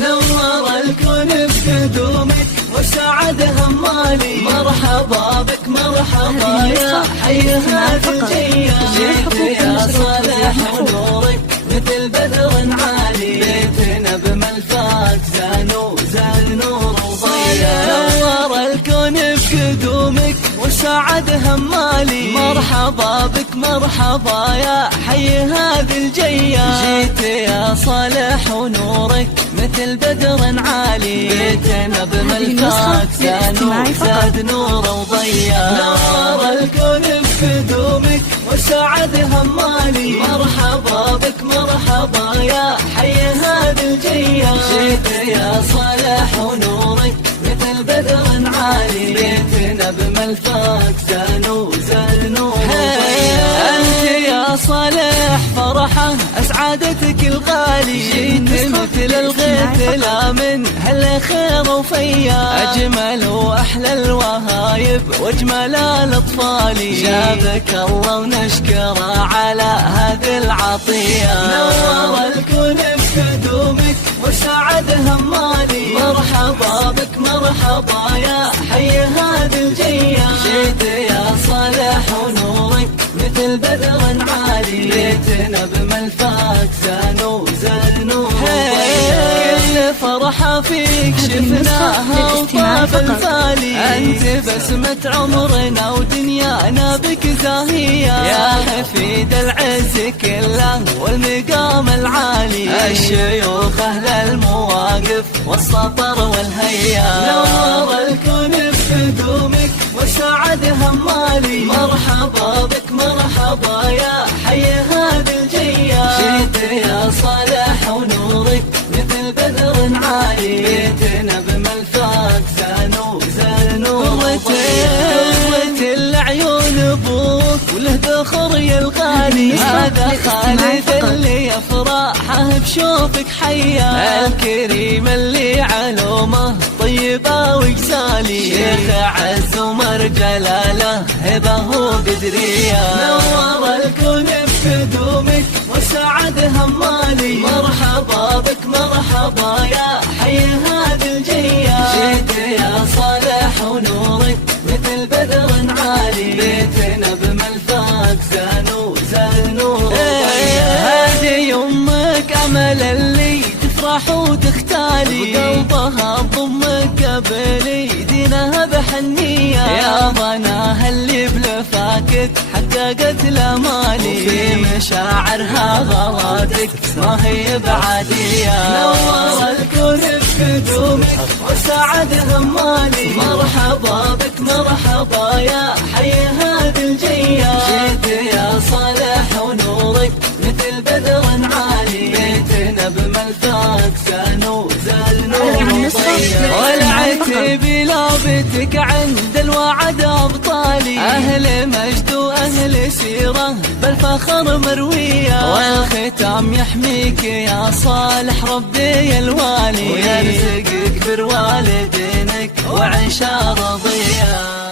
نور الكون بقدومك وسعد همالي. مرحبا بك مرحبا يا حي هذه الجيال. جيت يا صالح ونورك مثل بدر عالي. بيتنا بملفات زان نور وضياء. نور الكون بقدومك وسعد همالي. مرحبا بك مرحبا يا حي هذه الجيال. جيت يا صالح ونورك مثل بدر عالي. بيتنا بملفات زاد نور وضياء. نور الكون بقدومك وسعد همالي. مرحبا بك مرحبا يا حي هذه الجيال. جيت يا صالح ونورك مثل بدر عالي. بيتنا بملفات زاد نور وضياء. أنت يا صالح فرحة أسعادتك الغالي. جيت مثل الغيث لا من هالخير وفيا. أجمل وأحلى الوهايب وأجمل الأطفال. جابك الله ونشكره على هذه العطية. نور الكون بقدومك وسعد همالي. مرحبا بك مرحبا يا حي هذه الجيال. جيت يا صالح ونورك مثل بدر عالي. بيتنا بملفات زاد نور وضياء. كل فرحة فيك شفناها وطاب الفالي. أنت بسمة عمرنا ودنيانا بك زاهية. يا حفيد العز كله والمقام العالي. الشيوخ أهل المواقف والسطر والهيا. نور الكون بقدومك وسعد همالي. مرحبا بك مرحبا يا حي هذه الجيال. جيت يا صالح ونورك مثل بدر عالي. بيتنا بملفات زاد نور وضياء. العيون ابوك وله ذخر يا الغالي. هذا خالد اللي يفرحه بشوفك حيا. الكريم اللي علومه طيبة وجسالي. شيخ عز ومر جلاله هبه وقدرية. نور الكون بقدومك وسعد همالي. مرحبا بك مرحبا يا حي هذه الجيال. جيت يا صالح ونورك مثل بدر عالي. بيتنا بملفات زاد نور وضياء. هذه يمك امل اللي تفرح وتختالي. وقلبها تضمك قبلي دينها بحنية. يا ظناها اللي بلفاكك حققت الامالي. وفي مشاعرها غلاتك ما هي بعادية. نور الكون بقدومك وسعد همالي. مرحبا بك مرحبا يا حي هذه الجيال. جيت يا صالح ونورك مثل بدر عالي. بيتنا بملفات زاد نور وضياء. والعتب لابتك عند الوعد أبطالي. أهل مجد وأهل سيرة بالفخر مروية. والختام يحميك يا صالح ربي الوالي. ويرزقك بر والدينك وعيشة رضية.